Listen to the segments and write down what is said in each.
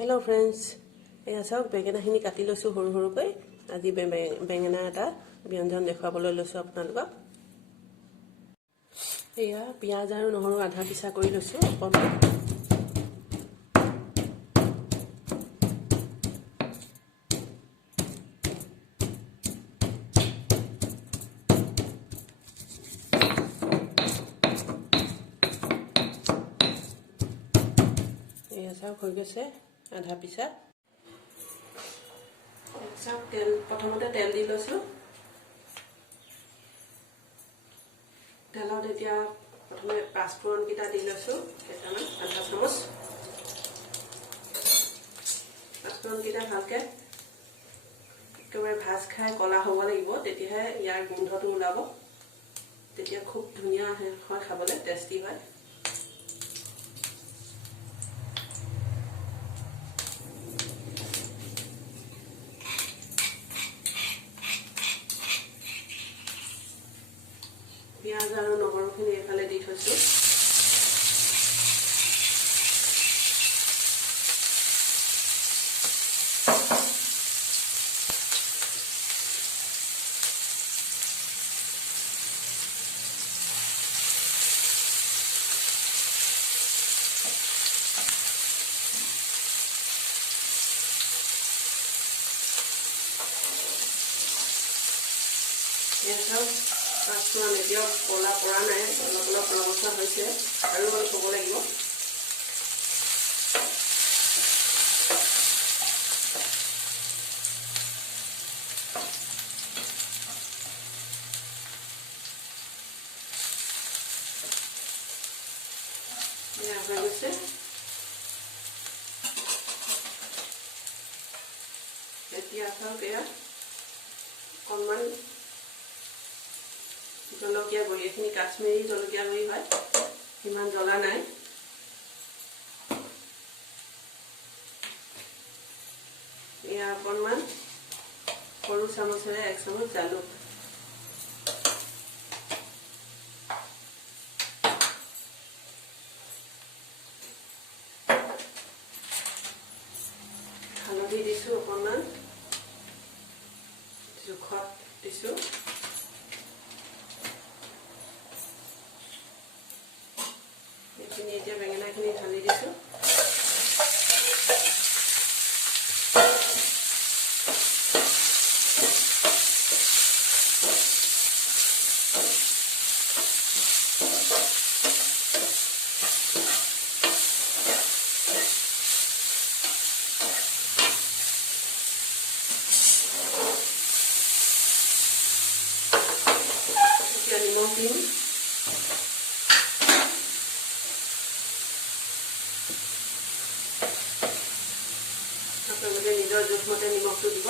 Hello friends, এয়া চাওক বেঙেনাখিনি কাটি লৈছোঁ সৰু সৰুকৈ। আজি বেঙেনা এটা ব্যঞ্জন দেখুৱাবলৈ লৈছোঁ আপোনালোকক। এয়া পিঁয়াজ আৰু নহৰু আধা পিছা কৰি লৈছোঁ অকণমান। এয়া চাওক হৈ গৈছে আধা পিছা। চাওক প্ৰথমতে তেল দি লৈছোঁ। তেলত এতিয়া প্ৰথমে পাঁচফোৰণকেইটা দি লৈছোঁ কেইটামান, আধা চামুচ। পাঁচফোৰণকেইটা ভালকৈ একেবাৰে ভাজ খাই কলা হ'ব লাগিব, তেতিয়াহে ইয়াৰ গোন্ধটো ওলাব। তেতিয়া খুব ধুনীয়া হয় খাবলৈ, টেষ্টি হয়। পিঁয়াজ আৰু নহৰুখিনি এইফালে দি থৈছোঁ। পাঁচফোৰণ এতিয়াও ক'লা পৰা নাই, অলপ অলপ ৰঙচুৱা হৈছে, আৰু অলপ হ'ব লাগিব। হৈ গৈছে। এতিয়া চাওক এয়া অকণমান জলকীয়া গুড়ি, এইখিনি কাশ্মীৰী জলকীয়া গুড়ি হয়, ইমান জ্বলা নাই। এয়া অকণমান সৰু চামুচেৰে 1 চামুচ জালুক। হালধি দিছোঁ অকণমান, জোখত দিছোঁ। এইখিনি এতিয়া বেঙেনাখিনি ঢালি দিছোঁ। এতিয়া নিমখ দিম। আপোনালোকে নিজৰ জোখমতে নিমখটো দিব।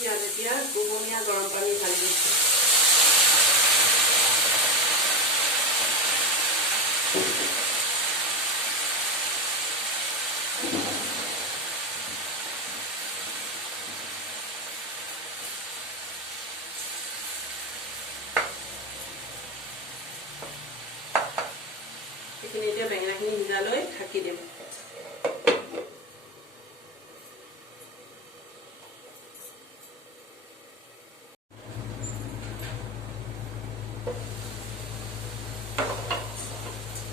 ইয়াত এতিয়া কুহুমীয়া গৰম পানী ঢালি দিছোঁ। এইখিনি এতিয়া বেঙেনাখিনি সিজালৈ ঢাকি দিম।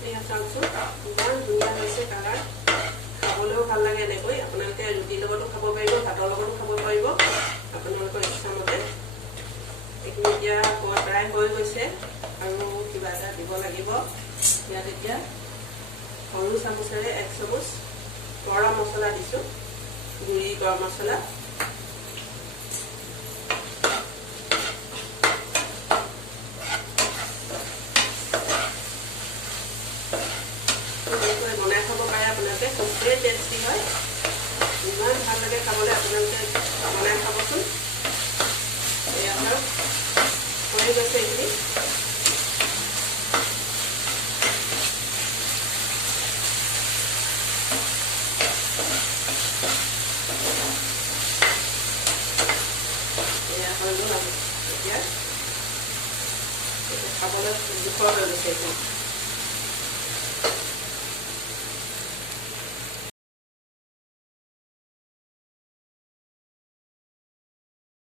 এয়া চাওকচোন ইমান ধুনীয়া হৈছে কালাৰ, খাবলৈও ভাল লাগে এনেকৈ। আপোনালোকে ৰুটিৰ লগতো খাব পাৰিব, ভাতৰ লগতো খাব পাৰিব, আপোনালোকৰ ইচ্ছামতে। এইখিনি এতিয়া প্ৰায় হৈ গৈছে, আৰু কিবা এটা দিব লাগিব। ইয়াত এতিয়া সৰু চামুচেৰে 1 চামুচ গৰম মছলা দিছোঁ, গুড়ি গৰম মছলা। বনাই খাব পাৰে আপোনালোকে, খুবেই টেষ্টি হয়, ইমান ভাল লাগে খাবলৈ। আপোনালোকে বনাই খাবচোন। এয়া হৈ গৈছে এইখিনি হৈ গ'ল আৰু এতিয়া খাবলৈ জোখৰ হৈ গৈছে এইটো